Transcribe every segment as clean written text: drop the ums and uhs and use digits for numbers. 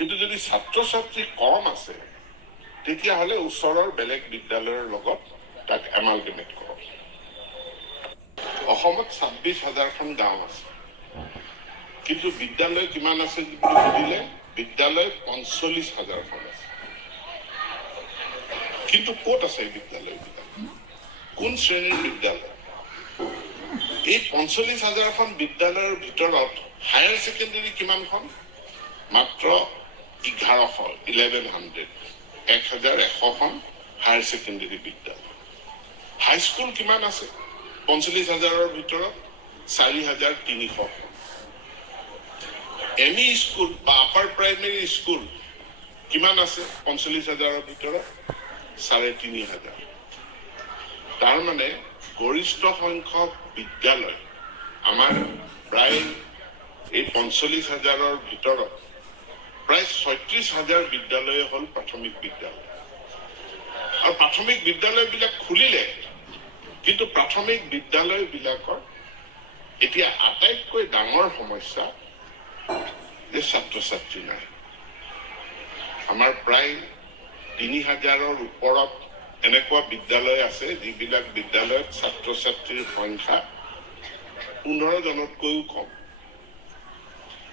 কিন্তু যদি ছাত্ৰ ছাত্ৰী কম আছে তেতিয়াহ'লে ওচৰৰ বেলেগ বিদ্যালয়ৰ লগত তাক এমালগেমেট কৰক। অসমত 26,000খন গাঁও আছে, কিন্তু বিদ্যালয় কিমান আছে বুলি সুধিলে বিদ্যালয় 45,000খন আছে। কিন্তু ক'ত আছে এই বিদ্যালয়বিলাক? কোন শ্ৰেণীৰ বিদ্যালয়? এই 45,000খন বিদ্যালয়ৰ ভিতৰত হায়াৰ ছেকেণ্ডেৰী কিমানখন? মাত্ৰ 1,100খন হায়াৰ ছেকেণ্ডেৰী বিদ্যালয়। হাইস্কুল কিমান আছে? 45,000ৰ ভিতৰত 4,300খন। এমই স্কুল বা আপাৰ প্ৰাইমেৰী স্কুল কিমান আছে? 45,000ৰ ভিতৰত 3,500। তাৰ মানে গৰিষ্ঠ সংখ্যক বিদ্যালয় আমাৰ প্ৰায় এই 45,000ৰ ভিতৰত প্ৰায় 36,000 বিদ্যালয় হ'ল প্ৰাথমিক বিদ্যালয়। আৰু প্ৰাথমিক বিদ্যালয়বিলাক খুলিলে, কিন্তু প্ৰাথমিক বিদ্যালয়বিলাকৰ এতিয়া আটাইতকৈ ডাঙৰ সমস্যা যে ছাত্ৰ ছাত্ৰী নাই। আমাৰ প্ৰায় 3,000ৰ ওপৰত এনেকুৱা বিদ্যালয় আছে যিবিলাক বিদ্যালয়ত ছাত্ৰ ছাত্ৰীৰ সংখ্যা 15জনতকৈও কম।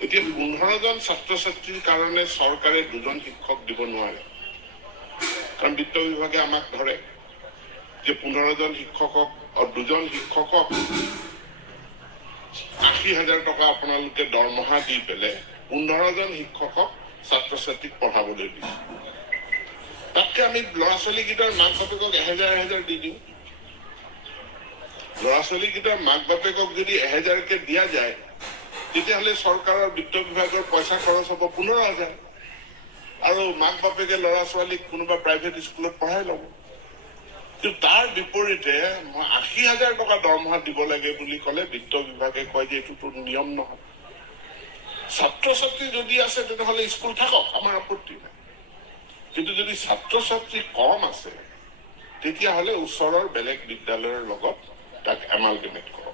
এতিয়া 15জন ছাত্ৰ ছাত্ৰীৰ কাৰণে চৰকাৰে 2জন শিক্ষক দিব নোৱাৰে, কাৰণ বিত্ত বিভাগে আমাক ধৰে যে 15জন শিক্ষকক 2জন শিক্ষকক 80,000 টকা আপোনালোকে দৰমহা দি পেলাই 15জন শিক্ষকক ছাত্ৰ ছাত্ৰীক পঢ়াবলৈ দিছে। তাতকে আমি ল'ৰা ছোৱালীকেইটাৰ মাক বাপেকক 1,000 দি দিওঁ। ল'ৰা ছোৱালীকেইটাৰ মাক বাপেকক যদি 1,000কে দিয়া যায় তেতিয়াহ'লে চৰকাৰৰ বিত্ত বিভাগৰ পইচা খৰচ হ'ব 15,000, আৰু মাক বাপেকে ল'ৰা ছোৱালীক কোনোবা প্ৰাইভেট স্কুলত পঢ়াই ল'ব। কিন্তু তাৰ বিপৰীতে মই 80,000 টকা দৰমহা দিব লাগে বুলি ক'লে বিত্ত বিভাগে কয় যে এইটোতো নিয়ম নহয়। ছাত্ৰ ছাত্ৰী যদি আছে তেতিয়াহ'লে স্কুল থাকক, আমাৰ আপত্তি নাই। কিন্তু যদি ছাত্ৰ ছাত্ৰী কম আছে তেতিয়াহ'লে ওচৰৰ বেলেগ বিদ্যালয়ৰ লগত তাক এমালগেমেট কৰক।